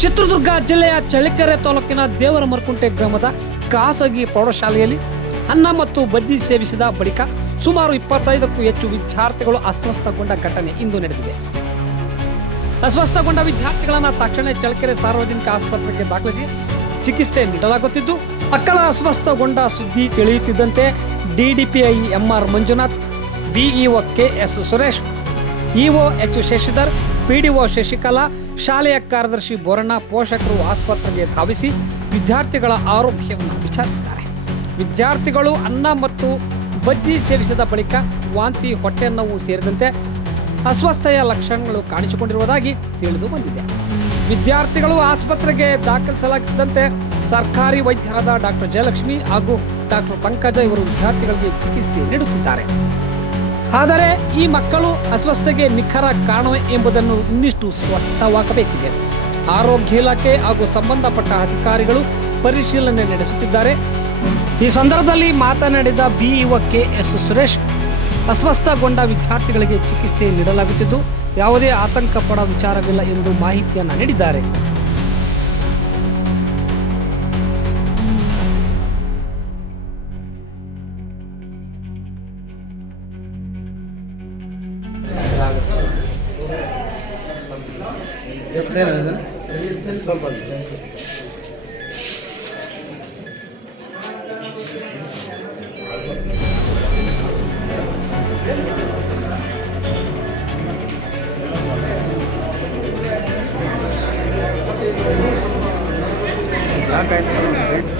ಚಿತ್ರದುರ್ಗ ಜಿಲ್ಲೆಯ ಚಳ್ಳಕೆರೆ ತಾಲೂಕಿನ ದೇವರಮರಕುಂಟೆ ಗ್ರಾಮದ ಖಾಸಗಿ ಪ್ರೌಢಶಾಲೆಯಲ್ಲಿ ಅನ್ನ ಮತ್ತು ಬಜ್ಜಿ ಸೇವಿಸಿದ ಬಳಿಕ ಸುಮಾರು 25ಕ್ಕೂ ಹೆಚ್ಚು ವಿದ್ಯಾರ್ಥಿಗಳು ಅಸ್ವಸ್ಥಗೊಂಡ ಘಟನೆ ಇಂದು ನಡೆದಿದೆ. ಅಸ್ವಸ್ಥಗೊಂಡ ವಿದ್ಯಾರ್ಥಿಗಳನ್ನು ತಕ್ಷಣ ಚಳ್ಳಕೆರೆ ಸಾರ್ವಜನಿಕ ಆಸ್ಪತ್ರೆಗೆ ದಾಖಲಿಸಿ ಚಿಕಿತ್ಸೆ ನೀಡಲಾಗುತ್ತಿದ್ದು, ಮಕ್ಕಳ ಅಸ್ವಸ್ಥಗೊಂಡ ಸುದ್ದಿ ತಿಳಿಯುತ್ತಿದ್ದಂತೆ DDPI MR Manjunath, BEO KS Suresh, EO H Shashidhar, PDO Shashikala, ಶಾಲೆಯ ಕಾರ್ಯದರ್ಶಿ ಬೋರಣ್ಣ, ಪೋಷಕರು ಆಸ್ಪತ್ರೆಗೆ ಧಾವಿಸಿ ವಿದ್ಯಾರ್ಥಿಗಳ ಆರೋಗ್ಯವನ್ನು ವಿಚಾರಿಸಿದ್ದಾರೆ. ವಿದ್ಯಾರ್ಥಿಗಳು ಅನ್ನ ಮತ್ತು ಬಜ್ಜಿ ಸೇವಿಸಿದ ಬಳಿಕ ವಾಂತಿ, ಹೊಟ್ಟೆ ನೋವು ಸೇರಿದಂತೆ ಅಸ್ವಸ್ಥತೆಯ ಲಕ್ಷಣಗಳು ಕಾಣಿಸಿಕೊಂಡಿರುವುದಾಗಿ ತಿಳಿದು ಬಂದಿದೆ. ವಿದ್ಯಾರ್ಥಿಗಳು ಆಸ್ಪತ್ರೆಗೆ ದಾಖಲಿಸಲಾಗಿದ್ದಂತೆ ಸರ್ಕಾರಿ ವೈದ್ಯರಾದ ಡಾಕ್ಟರ್ ಜಯಲಕ್ಷ್ಮಿ ಹಾಗೂ ಡಾಕ್ಟರ್ ಪಂಕಜ ಇವರು ವಿದ್ಯಾರ್ಥಿಗಳಿಗೆ ಚಿಕಿತ್ಸೆ ನೀಡುತ್ತಿದ್ದಾರೆ. ಆದರೆ ಈ ಮಕ್ಕಳು ಅಸ್ವಸ್ಥತೆಗೆ ನಿಖರ ಕಾರಣ ಎಂಬುದನ್ನು ಇನ್ನಿಷ್ಟು ಸ್ಪಷ್ಟವಾಗಬೇಕಿದೆ. ಆರೋಗ್ಯ ಇಲಾಖೆ ಹಾಗೂ ಸಂಬಂಧಪಟ್ಟ ಅಧಿಕಾರಿಗಳು ಪರಿಶೀಲನೆ ನಡೆಸುತ್ತಿದ್ದಾರೆ. ಈ ಸಂದರ್ಭದಲ್ಲಿ ಮಾತನಾಡಿದ ಬಿಇಒ ಕೆಎಸ್ ಸುರೇಶ್, ಅಸ್ವಸ್ಥಗೊಂಡ ವಿದ್ಯಾರ್ಥಿಗಳಿಗೆ ಚಿಕಿತ್ಸೆ ನೀಡಲಾಗುತ್ತಿದ್ದು ಯಾವುದೇ ಆತಂಕ ಪಡುವ ವಿಚಾರವಿಲ್ಲ ಎಂದು ಮಾಹಿತಿಯನ್ನು ನೀಡಿದ್ದಾರೆ. ಯಾಕಾಯ್ತು